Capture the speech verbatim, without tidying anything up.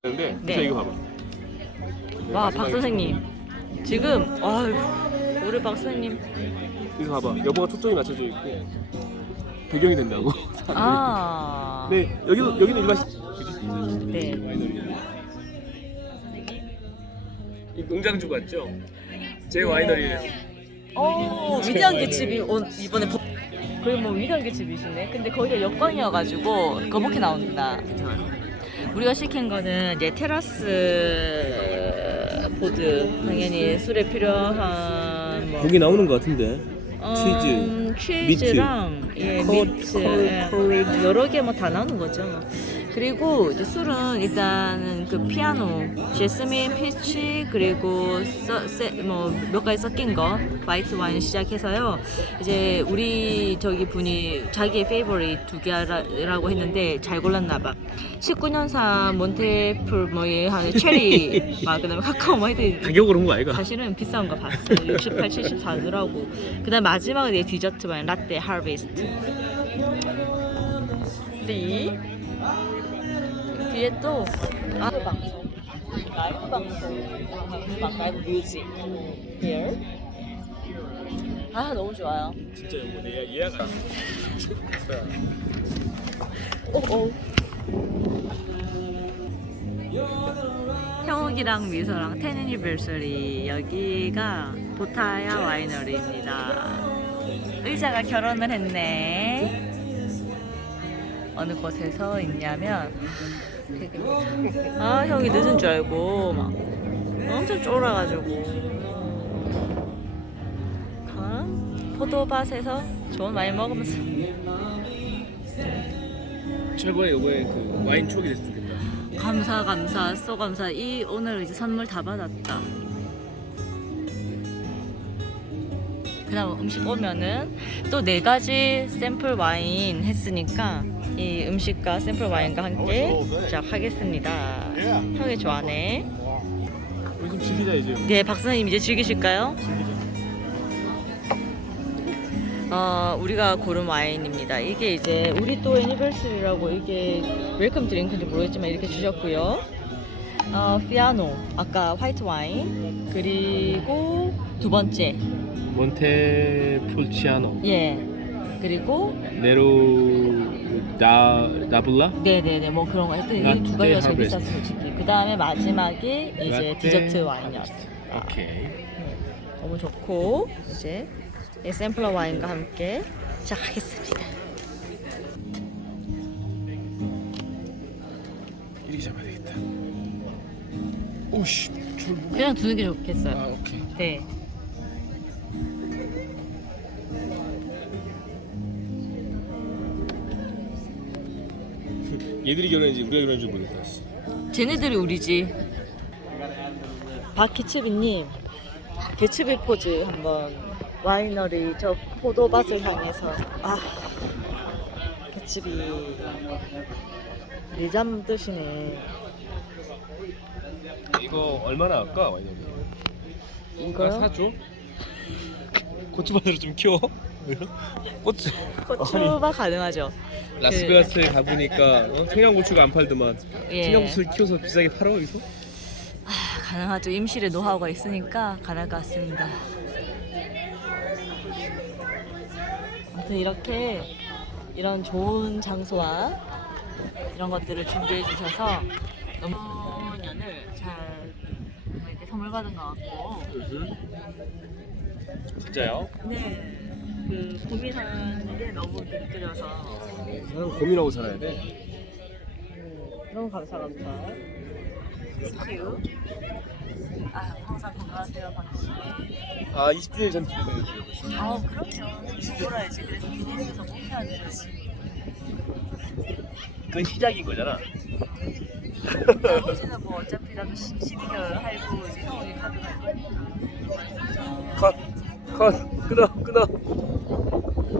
근데 네. 네. 이거 봐봐. 와, 박 선생님. 지금 아유, 우리 박 선생님. 이거 봐봐. 여보가 초점이 맞춰져 있고 배경이 된다고. 아. 네, 여기도 여기는 일반. 네. 이 농장주 같죠? 제 와이너리예요. 어, 위대한 개집이 온 이번에 보... 거의 뭐 위대한 개집이시네. 근데 거기가 역광이어가지고 거북이 나온다. 괜찮아요. 우리가 시킨 거는 이제 테라스 보드, 당연히 술에 필요한 뭐 고기 나오는 것 같은데. 음, 치즈랑 예, 컬, 미트 컬, 예, 컬. 여러 개 뭐 다 나오는 거죠. 그리고 이제 술은 일단은 그 피아노, 제스민, 피치 그리고 뭐몇 가지 섞인 거 화이트 와인 시작해서요. 이제 우리 저기 분이 자기의 페이보릿 두 개라고 했는데 잘 골랐나 봐. 십구 년산 몬테풀 뭐에 한 체리 막 그다음에 카카오 화이트 가격으로 온 거 아이가? 사실은 비싼 거 봤어요. 육십팔, 칠십사 더라고. 그다음 마지막은 내 디저트 와인 라떼 하베스트. C 뒤에 또 라이브 방송, 라이브 방송, 막 라이브 뮤직 here. 아 너무 좋아요. 진짜 이거 내 예약. 오오. 형욱이랑 미소랑 텐 애니버서리 여기가 보타야 와이너리입니다. 의자가 결혼을 했네. 어느 곳에서 있냐면 아 형이 늦은 줄 알고 막 엄청 쫄아가지고 다음 포도밭에서 좋은 와인 먹으면서 최고의 요거에 그 와인 추억이 됐으면 좋겠다. 감사 감사 쏘 감사. 이 오늘 이제 선물 다 받았다. 그다음 음식 오면은 또 네 가지 샘플 와인 했으니까 이 음식과 샘플 와인과 함께 시작하겠습니다. 형이 좋아하네. 우리 좀 즐기자 이제. 네, 박 선생님 이제 즐기실까요? 어, 우리가 고른 와인입니다. 이게 이제 우리 또 애니버서리라고 이게 웰컴 드링크인지 모르겠지만 이렇게 주셨고요. 어, 피아노, 아까 화이트 와인, 그리고 두 번째, 몬테폴치아노. 예, 그리고 네로 나 나블라? 네네네 뭐 그런 거 하여튼 이 두 가지가 제일 비쌌어 솔직히. 그 다음에 마지막이 이제 라떼 디저트 와인이었습니다. 오케이. 네, 너무 좋고 이제 이 샘플러 와인과 함께 시작하겠습니다. 이렇게 잡아야 되겠다. 오씨. 그냥 두는 게 좋겠어요. 아 오케이. 네. 얘들이 결혼했지 우리가 결혼한 줄 모르겠다. 씨. 쟤네들이 우리지. 박기츠비님 개츠비 포즈 한번. 와이너리 저 포도밭을 향해서. 아 개츠비 내잠 드시네. 이거 얼마나 할까 와이너리? 이거요? 사줘? 고추밭으로 좀 키워. 고추. 고추가 가능하죠. 라스베가스에 가보니까 어? 청양고추가 안 팔더만. 예. 청양고추를 키워서 비싸게 팔아 여기서? 아, 가능하죠. 임실에 노하우가 있으니까 가능할 것 같습니다. 아무튼 이렇게 이런 좋은 장소와 이런 것들을 준비해 주셔서 너무 년을 잘 이렇게 선물 받은 것 같고. 진짜요? 네. 그 고민하는 게 너무 느껴져서 나는 고민하고 살아야 돼. 너무 감사 감사. 땡큐. 아 항상 건강하세요 박씨. 아 이십 주년 전 기념해요. 아 그럼요. 돌아야지. 그래서 비즈니스에서 꼭 해야 되지. 그건 시작인 거잖아. 나머지는 뭐 어차피 나도 십이 개월 할고 이제 형이 카드 갈 거니까. 컷! 컷! 끊어! 끊어!